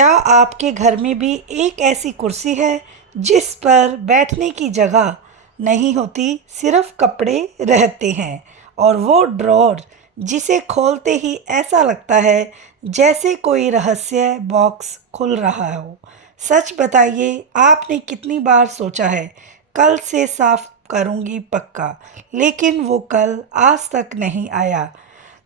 क्या आपके घर में भी एक ऐसी कुर्सी है जिस पर बैठने की जगह नहीं होती, सिर्फ कपड़े रहते हैं और वो ड्रॉर जिसे खोलते ही ऐसा लगता है जैसे कोई रहस्य बॉक्स खुल रहा हो। सच बताइए, आपने कितनी बार सोचा है कल से साफ करूंगी पक्का, लेकिन वो कल आज तक नहीं आया।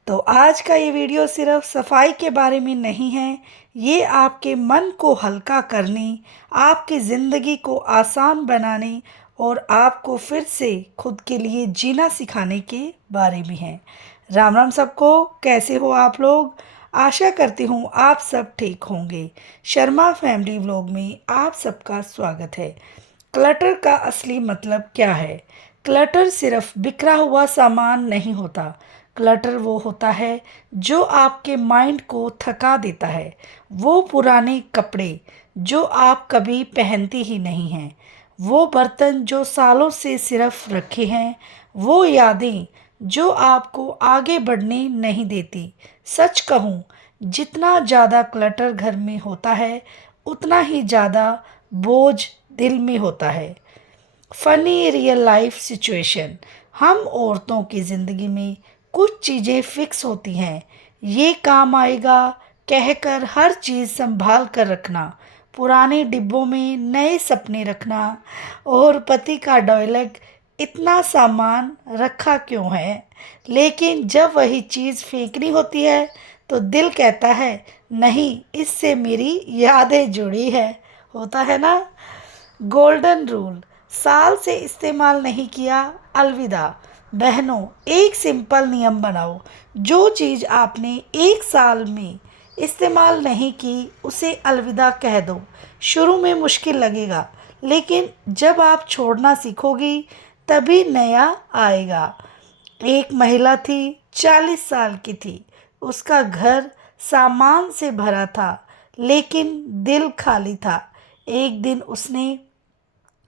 तो आज का ये वीडियो सिर्फ सफाई के बारे में नहीं है, ये आपके मन को हल्का करने, आपकी ज़िंदगी को आसान बनाने और आपको फिर से खुद के लिए जीना सिखाने के बारे में है। राम राम सबको, कैसे हो आप लोग? आशा करती हूँ आप सब ठीक होंगे। शर्मा फैमिली व्लॉग में आप सबका स्वागत है। क्लटर का असली मतलब क्या है? क्लटर सिर्फ बिखरा हुआ सामान नहीं होता। क्लटर वो होता है जो आपके माइंड को थका देता है। वो पुराने कपड़े जो आप कभी पहनती ही नहीं हैं, वो बर्तन जो सालों से सिर्फ रखे हैं, वो यादें जो आपको आगे बढ़ने नहीं देती। सच कहूँ, जितना ज़्यादा क्लटर घर में होता है उतना ही ज़्यादा बोझ दिल में होता है। Funny real life situation. हम औरतों की ज़िंदगी में कुछ चीज़ें फिक्स होती हैं, ये काम आएगा कहकर हर चीज़ संभाल कर रखना, पुराने डिब्बों में नए सपने रखना, और पति का डायलॉग, इतना सामान रखा क्यों है? लेकिन जब वही चीज़ फेंकनी होती है तो दिल कहता है नहीं, इससे मेरी यादें जुड़ी है। होता है ना? Golden rule. साल से इस्तेमाल नहीं किया, अलविदा। बहनों, एक सिंपल नियम बनाओ, जो चीज़ आपने एक साल में इस्तेमाल नहीं की उसे अलविदा कह दो। शुरू में मुश्किल लगेगा, लेकिन जब आप छोड़ना सीखोगी तभी नया आएगा। एक महिला थी, 40 साल की थी। उसका घर सामान से भरा था, लेकिन दिल खाली था। एक दिन उसने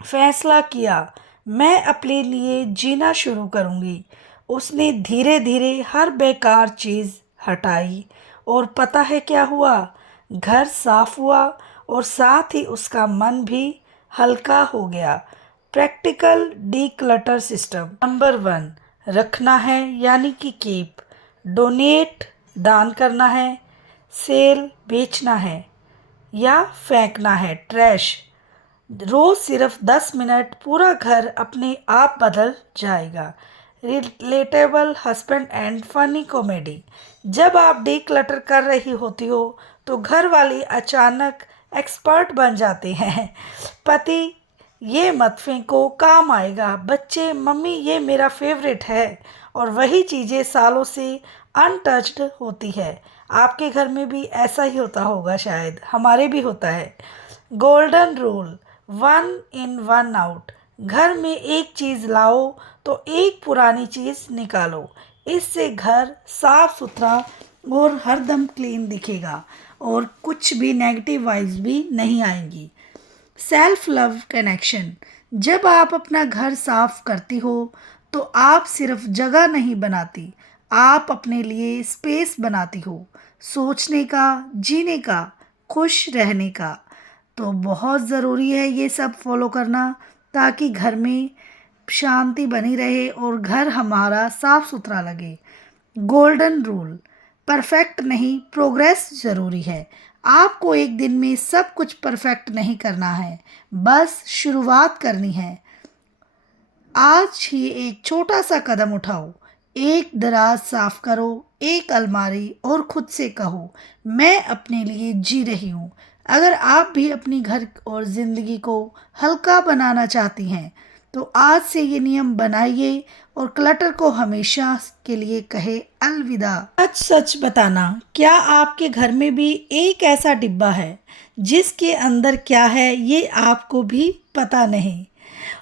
फैसला किया, मैं अपने लिए जीना शुरू करूंगी। उसने धीरे धीरे हर बेकार चीज़ हटाई, और पता है क्या हुआ? घर साफ हुआ और साथ ही उसका मन भी हल्का हो गया। Practical declutter system. नंबर 1, रखना है यानी कि कीप। डोनेट, दान करना है। सेल, बेचना है या फेंकना है, ट्रैश। रोज सिर्फ 10 मिनट, पूरा घर अपने आप बदल जाएगा। Relatable husband and funny comedy. जब आप डीक्लटर कर रही होती हो तो घर वाले अचानक एक्सपर्ट बन जाते हैं। पति, ये मत फेंको, काम आएगा। बच्चे, मम्मी ये मेरा फेवरेट है। और वही चीज़ें सालों से अनटच्ड होती है। आपके घर में भी ऐसा ही होता होगा, शायद हमारे भी होता है। गोल्डन रूल, 1 इन 1 आउट। घर में एक चीज़ लाओ तो एक पुरानी चीज़ निकालो। इससे घर साफ सुथरा और हरदम क्लीन दिखेगा और कुछ भी नेगेटिव वाइब्स भी नहीं आएंगी। Self love connection. जब आप अपना घर साफ करती हो तो आप सिर्फ जगह नहीं बनाती, आप अपने लिए स्पेस बनाती हो, सोचने का, जीने का, खुश रहने का। तो बहुत ज़रूरी है ये सब फॉलो करना, ताकि घर में शांति बनी रहे और घर हमारा साफ सुथरा लगे। गोल्डन रूल, परफेक्ट नहीं, प्रोग्रेस ज़रूरी है। आपको एक दिन में सब कुछ परफेक्ट नहीं करना है, बस शुरुआत करनी है। आज ही एक छोटा सा कदम उठाओ, एक दराज साफ करो, एक अलमारी, और खुद से कहो, मैं अपने लिए जी रही हूँ। अगर आप भी अपनी घर और ज़िंदगी को हल्का बनाना चाहती हैं तो आज से ये नियम बनाइए और क्लटर को हमेशा के लिए कहे अलविदा। सच सच बताना, क्या आपके घर में भी एक ऐसा डिब्बा है जिसके अंदर क्या है ये आपको भी पता नहीं?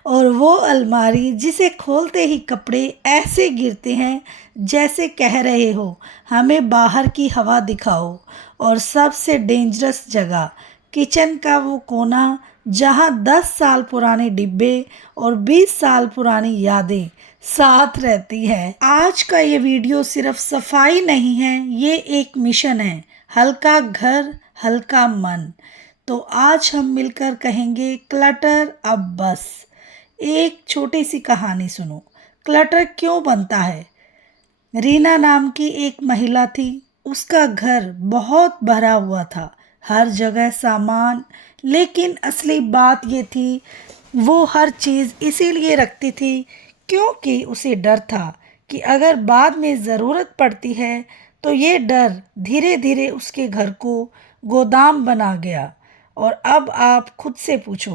और वो अलमारी जिसे खोलते ही कपड़े ऐसे गिरते हैं जैसे कह रहे हो हमें बाहर की हवा दिखाओ? और सबसे डेंजरस जगह, किचन का वो कोना जहाँ 10 साल पुराने डिब्बे और 20 साल पुरानी यादें साथ रहती हैं। आज का ये वीडियो सिर्फ सफाई नहीं है, ये एक मिशन है। हल्का घर, हल्का मन। तो आज हम मिलकर कहेंगे क्लटर अब बस। एक छोटी सी कहानी सुनो, क्लटर क्यों बनता है। रीना नाम की एक महिला थी। उसका घर बहुत भरा हुआ था, हर जगह सामान। लेकिन असली बात ये थी, वो हर चीज़ इसीलिए रखती थी क्योंकि उसे डर था कि अगर बाद में ज़रूरत पड़ती है तो ये डर धीरे धीरे उसके घर को गोदाम बना गया। और अब आप खुद से पूछो,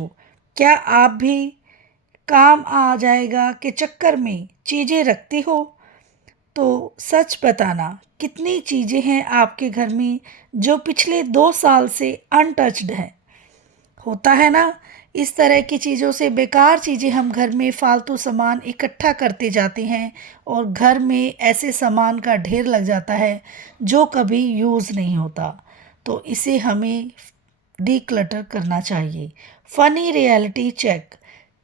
क्या आप भी काम आ जाएगा के चक्कर में चीज़ें रखती हो। तो सच बताना, कितनी चीज़ें हैं आपके घर में जो पिछले 2 साल से अनटच्ड हैं। होता है ना, इस तरह की चीज़ों से, बेकार चीज़ें हम घर में फालतू सामान इकट्ठा करते जाते हैं और घर में ऐसे सामान का ढेर लग जाता है जो कभी यूज़ नहीं होता। तो इसे हमें डीक्लटर करना चाहिए। Funny reality check.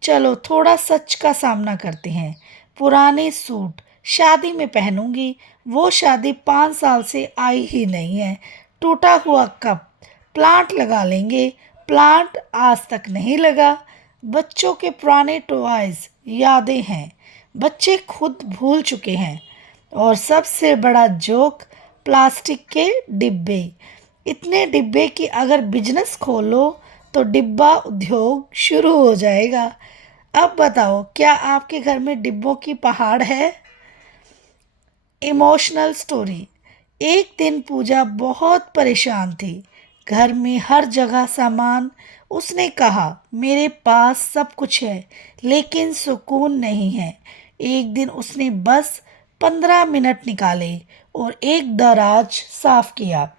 चलो थोड़ा सच का सामना करते हैं। पुराने सूट शादी में पहनूंगी, वो शादी 5 साल से आई ही नहीं है। टूटा हुआ कप। प्लांट लगा लेंगे, प्लांट आज तक नहीं लगा। बच्चों के पुराने टॉयज यादें हैं, बच्चे खुद भूल चुके हैं। और सबसे बड़ा जोक, प्लास्टिक के डिब्बे। इतने डिब्बे कि अगर बिजनेस खोलो तो डिब्बा उद्योग शुरू हो जाएगा। अब बताओ, क्या आपके घर में डिब्बों की पहाड़ है। Emotional story. एक दिन पूजा बहुत परेशान थी, घर में हर जगह सामान। उसने कहा, मेरे पास सब कुछ है लेकिन सुकून नहीं है। एक दिन उसने बस 15 मिनट निकाले और एक दराज साफ किया।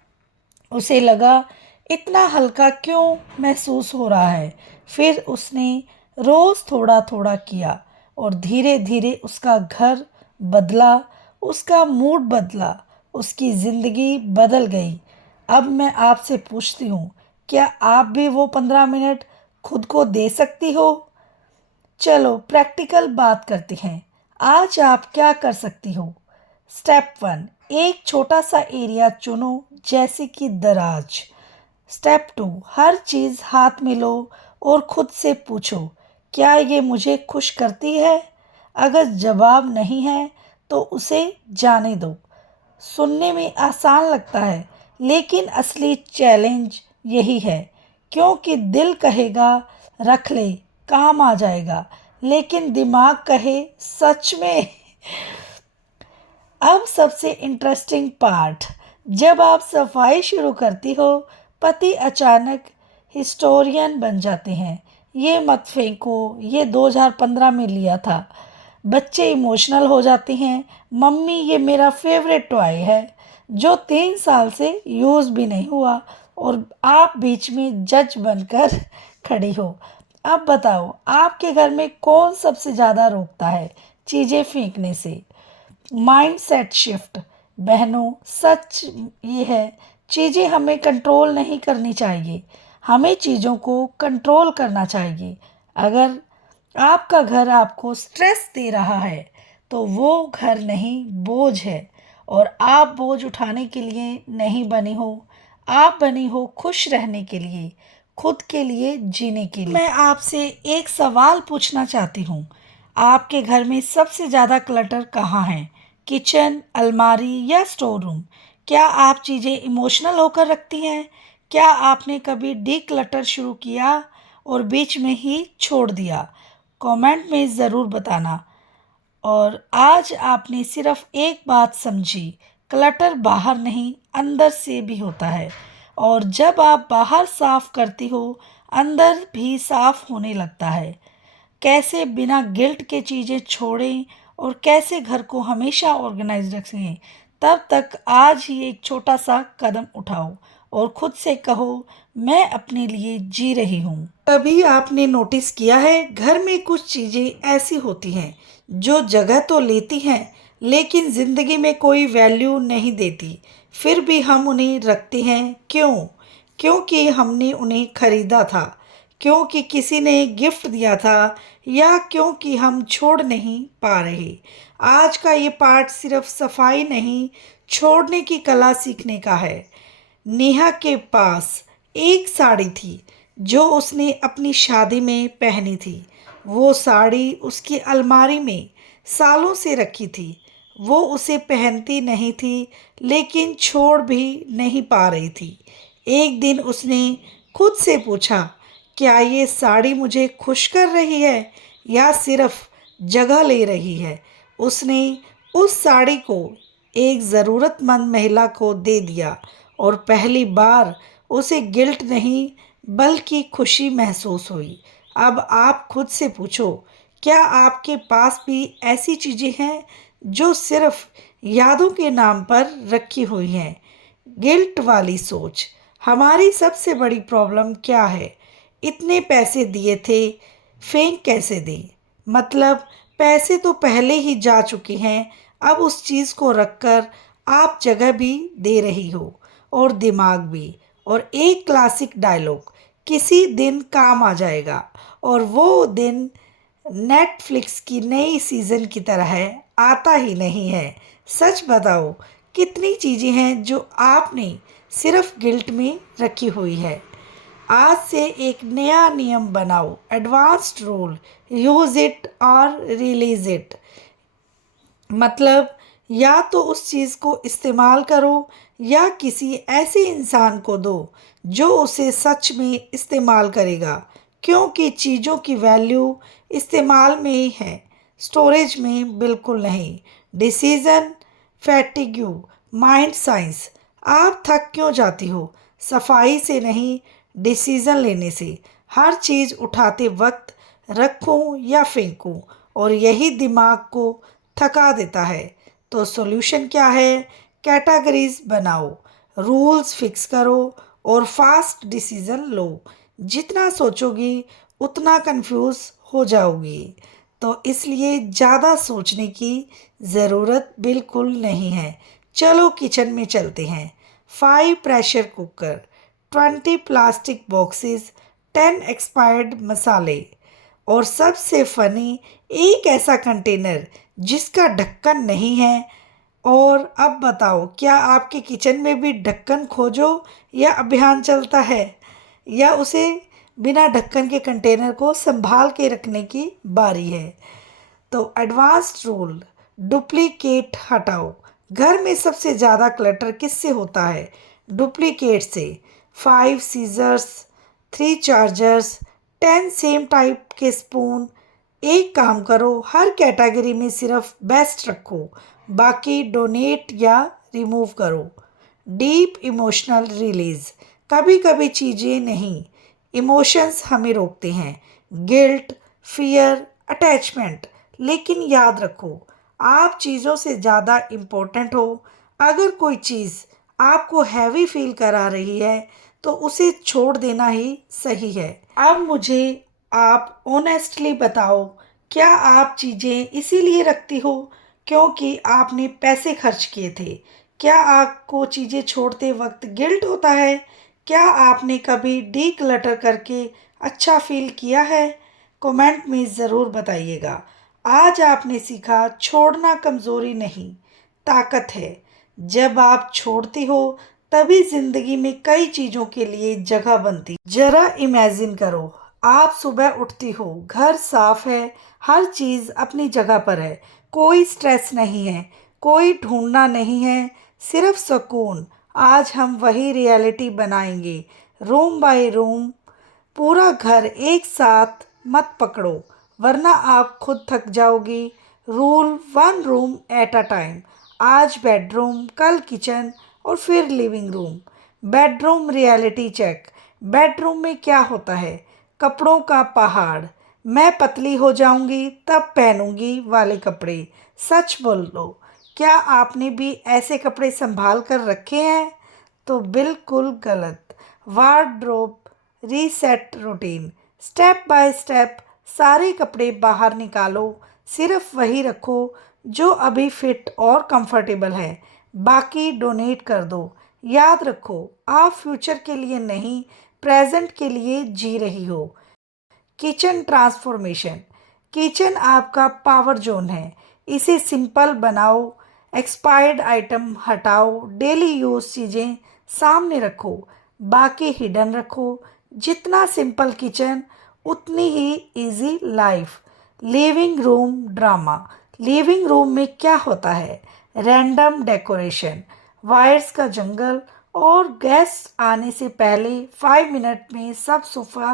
उसे लगा, इतना हल्का क्यों महसूस हो रहा है। फिर उसने रोज़ थोड़ा थोड़ा किया और धीरे धीरे उसका घर बदला, उसका मूड बदला, उसकी ज़िंदगी बदल गई। अब मैं आपसे पूछती हूँ, क्या आप भी वो 15 मिनट खुद को दे सकती हो। चलो प्रैक्टिकल बात करते हैं। आज आप क्या कर सकती हो। स्टेप 1, एक छोटा सा एरिया चुनो, जैसे कि दराज। स्टेप 2, हर चीज़ हाथ में लो और खुद से पूछो, क्या ये मुझे खुश करती है। अगर जवाब नहीं है तो उसे जाने दो। सुनने में आसान लगता है लेकिन असली चैलेंज यही है, क्योंकि दिल कहेगा रख ले, काम आ जाएगा, लेकिन दिमाग कहे सच में। अब सबसे इंटरेस्टिंग पार्ट, जब आप सफाई शुरू करती हो, पति अचानक हिस्टोरियन बन जाते हैं। ये मत फेंको, ये 2015 में लिया था। बच्चे इमोशनल हो जाते हैं, मम्मी ये मेरा फेवरेट टॉय है जो 3 साल से यूज़ भी नहीं हुआ। और आप बीच में जज बनकर खड़ी हो। अब बताओ, आपके घर में कौन सबसे ज़्यादा रोकता है चीज़ें फेंकने से। Mind set shift. बहनों, सच ये है, चीज़ें हमें कंट्रोल नहीं करनी चाहिए, हमें चीज़ों को कंट्रोल करना चाहिए। अगर आपका घर आपको स्ट्रेस दे रहा है तो वो घर नहीं, बोझ है। और आप बोझ उठाने के लिए नहीं बनी हो, आप बनी हो खुश रहने के लिए, खुद के लिए जीने के लिए। मैं आपसे एक सवाल पूछना चाहती हूँ, आपके घर में सबसे ज़्यादा क्लटर कहाँ है। किचन, अलमारी या स्टोर रूम। क्या आप चीज़ें इमोशनल होकर रखती हैं। क्या आपने कभी डी क्लटर शुरू किया और बीच में ही छोड़ दिया। कमेंट में ज़रूर बताना। और आज आपने सिर्फ एक बात समझी, क्लटर बाहर नहीं, अंदर से भी होता है। और जब आप बाहर साफ करती हो, अंदर भी साफ होने लगता है। कैसे बिना गिल्ट के चीज़ें छोड़ें और कैसे घर को हमेशा ऑर्गेनाइज रखें, तब तक आज ही एक छोटा सा कदम उठाओ और खुद से कहो, मैं अपने लिए जी रही हूँ। कभी आपने नोटिस किया है, घर में कुछ चीज़ें ऐसी होती हैं जो जगह तो लेती हैं लेकिन ज़िंदगी में कोई वैल्यू नहीं देती, फिर भी हम उन्हें रखते हैं। क्यों। क्योंकि हमने उन्हें खरीदा था, क्योंकि किसी ने गिफ्ट दिया था, या क्योंकि हम छोड़ नहीं पा रहे। आज का ये पार्ट सिर्फ सफाई नहीं, छोड़ने की कला सीखने का है। नेहा के पास एक साड़ी थी जो उसने अपनी शादी में पहनी थी। वो साड़ी उसकी अलमारी में सालों से रखी थी। वो उसे पहनती नहीं थी लेकिन छोड़ भी नहीं पा रही थी। एक दिन उसने खुद से पूछा, क्या ये साड़ी मुझे खुश कर रही है या सिर्फ जगह ले रही है? उसने उस साड़ी को एक ज़रूरतमंद महिला को दे दिया और पहली बार उसे गिल्ट नहीं बल्कि खुशी महसूस हुई। अब आप खुद से पूछो, क्या आपके पास भी ऐसी चीज़ें हैं जो सिर्फ यादों के नाम पर रखी हुई हैं? गिल्ट वाली सोच हमारी सबसे बड़ी प्रॉब्लम क्या है? इतने पैसे दिए थे, फेंक कैसे दें? मतलब पैसे तो पहले ही जा चुके हैं, अब उस चीज़ को रखकर आप जगह भी दे रही हो और दिमाग भी। और एक क्लासिक डायलॉग, किसी दिन काम आ जाएगा, और वो दिन नेटफ्लिक्स की नई सीज़न की तरह है, आता ही नहीं है। सच बताओ, कितनी चीज़ें हैं जो आपने सिर्फ गिल्ट में रखी हुई है? आज से एक नया नियम बनाओ, एडवांस्ड रूल, यूज इट और रिलीज इट। मतलब या तो उस चीज़ को इस्तेमाल करो या किसी ऐसे इंसान को दो जो उसे सच में इस्तेमाल करेगा, क्योंकि चीज़ों की वैल्यू इस्तेमाल में ही है, स्टोरेज में बिल्कुल नहीं। Decision fatigue, mind science. आप थक क्यों जाती हो? सफाई से नहीं, डिसीज़न लेने से। हर चीज़ उठाते वक्त रखूं या फेंकूं, और यही दिमाग को थका देता है। तो सॉल्यूशन क्या है? कैटेगरीज बनाओ, रूल्स फिक्स करो और फास्ट डिसीजन लो। जितना सोचोगी उतना कंफ्यूज हो जाओगी। तो इसलिए ज़्यादा सोचने की ज़रूरत बिल्कुल नहीं है। चलो किचन में चलते हैं। 5 pressure cooker, 20 plastic boxes, 10 expired मसाले, और सबसे फनी, एक ऐसा कंटेनर जिसका ढक्कन नहीं है। और अब बताओ, क्या आपके किचन में भी ढक्कन खोजो या अभियान चलता है, या उसे बिना ढक्कन के कंटेनर को संभाल के रखने की बारी है? तो एडवांस्ड रूल, डुप्लीकेट हटाओ। घर में सबसे ज़्यादा क्लटर किससे होता है? डुप्लीकेट से। 5 सीजर्स, 3 चार्जर्स, 10 सेम टाइप के स्पून। एक काम करो, हर कैटेगरी में सिर्फ बेस्ट रखो, बाकी डोनेट या रिमूव करो। डीप इमोशनल रिलीज, कभी कभी चीज़ें नहीं, इमोशंस हमें रोकते हैं। Guilt, fear, attachment. लेकिन याद रखो, आप चीज़ों से ज़्यादा इम्पोर्टेंट हो। अगर कोई चीज़ आपको हैवी फील करा रही है तो उसे छोड़ देना ही सही है। अब मुझे आप ऑनेस्टली बताओ, क्या आप चीज़ें इसीलिए रखती हो क्योंकि आपने पैसे खर्च किए थे? क्या आपको चीज़ें छोड़ते वक्त गिल्ट होता है? क्या आपने कभी डीक्लटर करके अच्छा फील किया है? कमेंट में ज़रूर बताइएगा। आज आपने सीखा, छोड़ना कमज़ोरी नहीं, ताकत है। जब आप छोड़ती हो तभी ज़िंदगी में कई चीज़ों के लिए जगह बनती। ज़रा इमेजिन करो, आप सुबह उठती हो, घर साफ है, हर चीज़ अपनी जगह पर है, कोई स्ट्रेस नहीं है, कोई ढूंढना नहीं है, सिर्फ सुकून। आज हम वही रियलिटी बनाएंगे, रूम बाय रूम। पूरा घर एक साथ मत पकड़ो, वरना आप खुद थक जाओगी। Rule 1 room at a time. आज बेडरूम, कल किचन और फिर living room. Bedroom reality check. Bedroom में क्या होता है? कपड़ों का पहाड़। मैं पतली हो जाऊंगी तब पहनूंगी वाले कपड़े। सच बोलो, क्या आपने भी ऐसे कपड़े संभाल कर रखे हैं? तो बिल्कुल गलत। Wardrobe reset routine. Step by step सारे कपड़े बाहर निकालो, सिर्फ वही रखो जो अभी फिट और कंफर्टेबल है, बाकी डोनेट कर दो। याद रखो, आप फ्यूचर के लिए नहीं, प्रेजेंट के लिए जी रही हो। Kitchen transformation. किचन आपका पावर जोन है, इसे सिंपल बनाओ। एक्सपायर्ड आइटम हटाओ, डेली यूज चीज़ें सामने रखो, बाकी हिडन रखो। जितना सिंपल किचन उतनी ही easy life. Living room drama. Living room में क्या होता है? रैंडम डेकोरेशन, वायर्स का जंगल और गेस्ट आने से पहले 5 मिनट में सब सोफा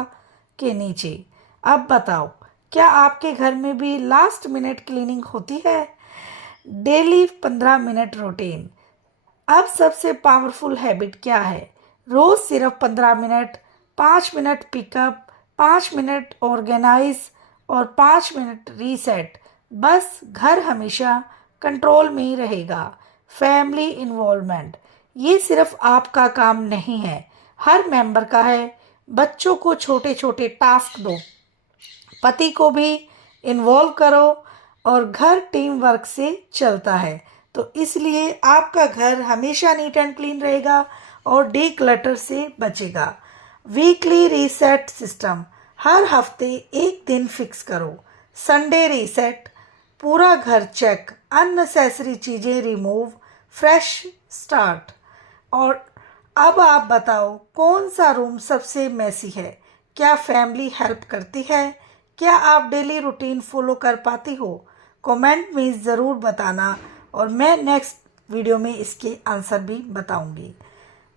के नीचे। अब बताओ, क्या आपके घर में भी लास्ट मिनट क्लीनिंग होती है? Daily 15 minute routine. अब सबसे पावरफुल हैबिट क्या है? रोज सिर्फ 15 minute, 5 minute pickup, 5 minute organise और 5 मिनट रीसेट। बस घर हमेशा कंट्रोल में ही रहेगा। Family involvement. ये सिर्फ आपका काम नहीं है, हर मेंबर का है। बच्चों को छोटे छोटे टास्क दो, पति को भी इन्वॉल्व करो और घर टीम वर्क से चलता है। तो इसलिए आपका घर हमेशा नीट एंड क्लीन रहेगा और डी क्लटर से बचेगा। Weekly reset system. हर हफ्ते एक दिन फिक्स करो। संडे रीसेट, पूरा घर चेक, अननेसेसरी चीज़ें रिमूव, फ्रेश स्टार्ट। और अब आप बताओ, कौन सा रूम सबसे मैसी है? क्या फैमिली हेल्प करती है? क्या आप डेली रूटीन फॉलो कर पाती हो? कमेंट में ज़रूर बताना और मैं नेक्स्ट वीडियो में इसके आंसर भी बताऊंगी।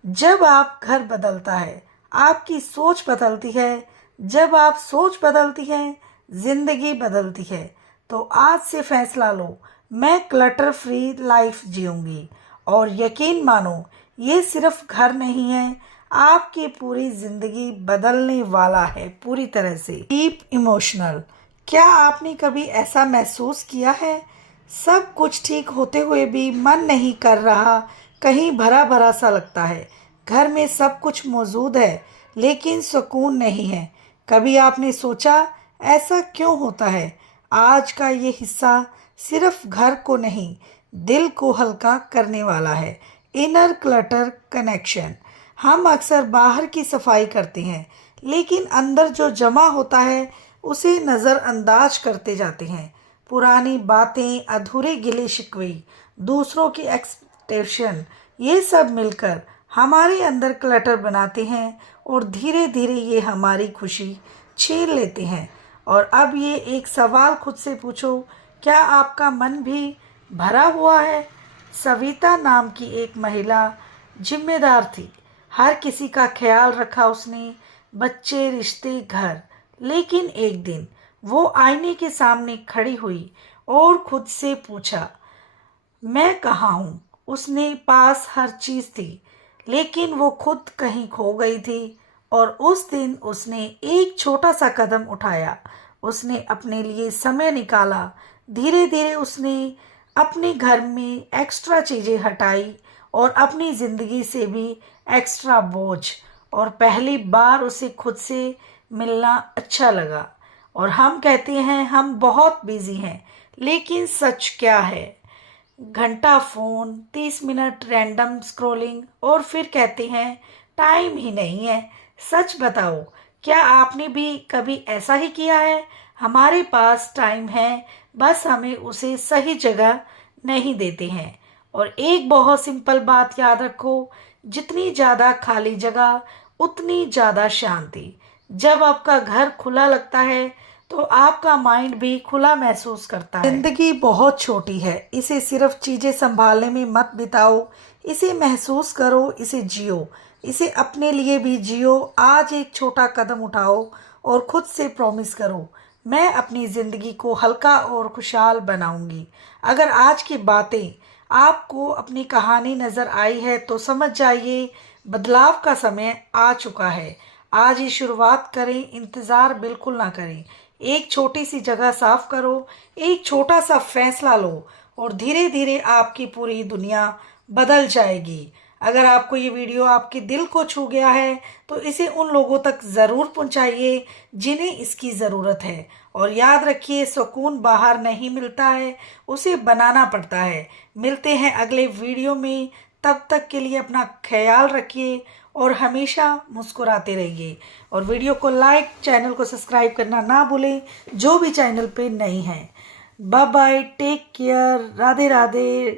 जब आप घर बदलता है, आपकी सोच बदलती है। जब आप सोच बदलती है, जिंदगी बदलती है। तो आज से फैसला लो, मैं क्लटर फ्री लाइफ जीऊंगी। और यकीन मानो, ये सिर्फ घर नहीं है, आपकी पूरी जिंदगी बदलने वाला है पूरी तरह से। Deep emotional. क्या आपने कभी ऐसा महसूस किया है, सब कुछ ठीक होते हुए भी मन नहीं कर रहा, कहीं भरा भरा सा लगता है? घर में सब कुछ मौजूद है लेकिन सुकून नहीं है। कभी आपने सोचा ऐसा क्यों होता है? आज का ये हिस्सा सिर्फ घर को नहीं, दिल को हल्का करने वाला है। Inner clutter connection. हम अक्सर बाहर की सफाई करते हैं लेकिन अंदर जो जमा होता है उसे नज़रअंदाज करते जाते हैं। पुरानी बातें, अधूरे गिले शिकवे, दूसरों की एक्सपेक्टेशन, ये सब मिलकर हमारे अंदर क्लटर बनाते हैं और धीरे धीरे ये हमारी खुशी छीन लेते हैं। और अब ये एक सवाल खुद से पूछो, क्या आपका मन भी भरा हुआ है? सविता नाम की एक महिला जिम्मेदार थी, हर किसी का ख्याल रखा उसने, बच्चे, रिश्ते, घर। लेकिन एक दिन वो आईने के सामने खड़ी हुई और खुद से पूछा, मैं कहाँ हूँ? उसने पास हर चीज़ थी लेकिन वो खुद कहीं खो गई थी। और उस दिन उसने एक छोटा सा कदम उठाया, उसने अपने लिए समय निकाला। धीरे धीरे उसने अपने घर में एक्स्ट्रा चीज़ें हटाई और अपनी ज़िंदगी से भी एक्स्ट्रा बोझ। और पहली बार उसे खुद से मिलना अच्छा लगा। और हम कहते हैं हम बहुत बिजी हैं, लेकिन सच क्या है? घंटा फ़ोन, 30 मिनट रैंडम स्क्रॉलिंग और फिर कहते हैं टाइम ही नहीं है। सच बताओ, क्या आपने भी कभी ऐसा ही किया है? हमारे पास टाइम है, बस हमें उसे सही जगह नहीं देते हैं। और एक बहुत सिंपल बात याद रखो, जितनी ज़्यादा खाली जगह उतनी ज़्यादा शांति। जब आपका घर खुला लगता है तो आपका माइंड भी खुला महसूस करता है। जिंदगी बहुत छोटी है, इसे सिर्फ चीज़ें संभालने में मत बिताओ, इसे महसूस करो, इसे जियो, इसे अपने लिए भी जियो। आज एक छोटा कदम उठाओ और खुद से प्रॉमिस करो, मैं अपनी ज़िंदगी को हल्का और खुशहाल बनाऊंगी। अगर आज की बातें आपको अपनी कहानी नज़र आई है तो समझ जाइए बदलाव का समय आ चुका है। आज ही शुरुआत करें, इंतज़ार बिल्कुल ना करें। एक छोटी सी जगह साफ करो, एक छोटा सा फैसला लो और धीरे धीरे आपकी पूरी दुनिया बदल जाएगी। अगर आपको ये वीडियो आपके दिल को छू गया है तो इसे उन लोगों तक ज़रूर पहुंचाइए जिन्हें इसकी ज़रूरत है। और याद रखिए, सुकून बाहर नहीं मिलता है, उसे बनाना पड़ता है। मिलते हैं अगले वीडियो में, तब तक के लिए अपना ख्याल रखिए और हमेशा मुस्कुराते रहिए। और वीडियो को लाइक, चैनल को सब्सक्राइब करना ना भूलें जो भी चैनल पे नए हैं। Bye bye, take care, Radhe Radhe.